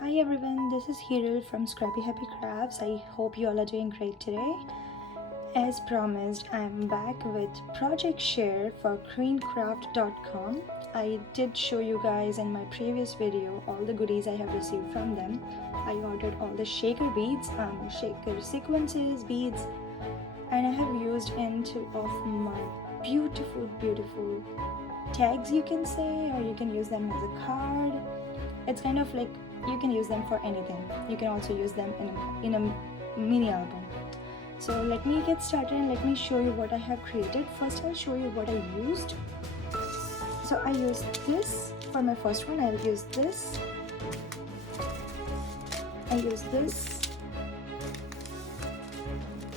Hi everyone, this is Hero from Scrappy Happy Crafts. I hope you all are doing great today. As promised, I'm back with project share for Queenacraft.com. I did show you guys in my previous video all the goodies I have received from them. I ordered all the shaker beads, shaker sequences, beads, and I have used into of my beautiful tags, you can say, or you can use them as a card. It's kind of like you can use them for anything. You can also use them in a mini album. So let me get started and let me show you what I have created. First I'll show you what I used. So I used this for my first one. I'll use this. I use this.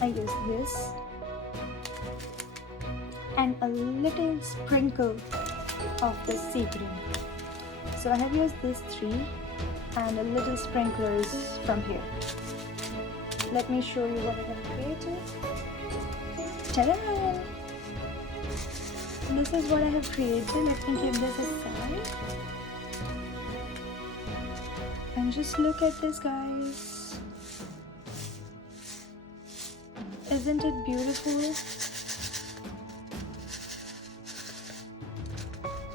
I use this. And a little sprinkle of the sea green. So I have used these three and a little sprinklers from here. Let me show you what I have created. Ta-da! This is what I have created. Let me keep this aside. And just look at this, guys. Isn't it beautiful?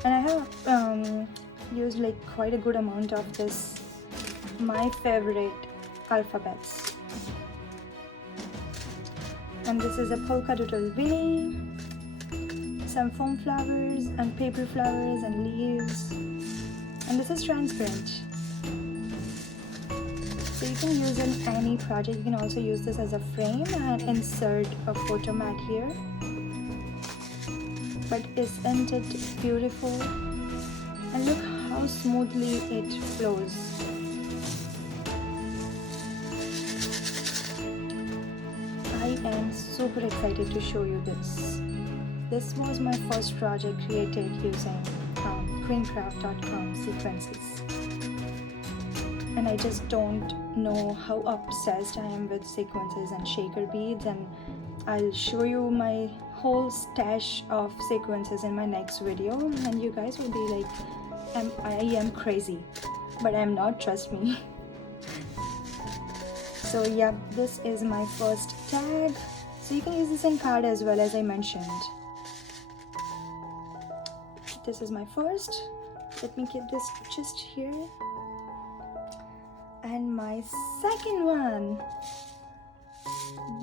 And I have used like quite a good amount of this, my favorite alphabets. And this is a polka doodle Winnie, some foam flowers and paper flowers and leaves, and this is transparent. So you can use in any project. You can also use this as a frame and insert a photo mat here. But isn't it beautiful? And look how smoothly it flows. I am super excited to show you this. This was my first project created using Queenacraft.com sequences. And I just don't know how obsessed I am with sequences and shaker beads, and I'll show you my whole stash of sequences in my next video, and you guys will be like, I am crazy, but I'm not, trust me. So yeah, this is my first tag. So you can use this in card as well, as I mentioned. This is my first. Let me keep this just here. And my second one.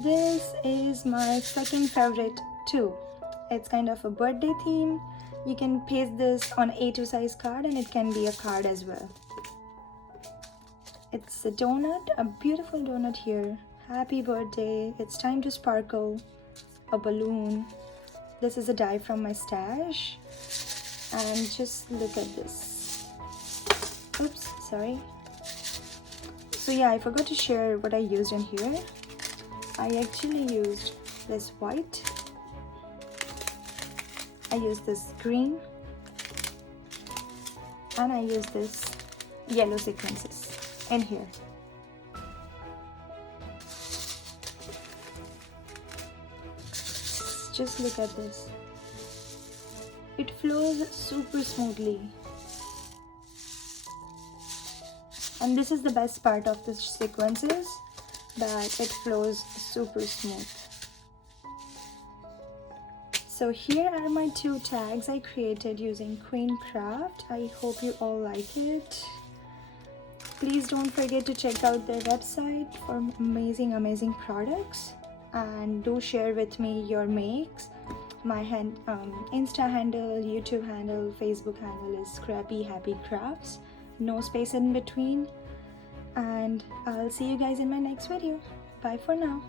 This is my second favorite too. It's kind of a birthday theme. You can paste this on A2 size card and it can be a card as well. It's a donut, a beautiful donut here. Happy birthday, it's time to sparkle. A balloon. This is a die from my stash. And just look at this. Oops, sorry. So yeah, I forgot to share what I used in here. I actually used this white. I used this green. And I used this yellow sequences in here. Just look at this. It flows super smoothly. And this is the best part of the sequences, that it flows super smooth. So here are my two tags I created using Queenacraft. I hope you all like it. Please don't forget to check out their website for amazing products, and do share with me your makes. My Insta handle, YouTube handle, Facebook handle is Scrappy Happy Crafts. No space in between. And I'll see you guys in my next video. Bye for now.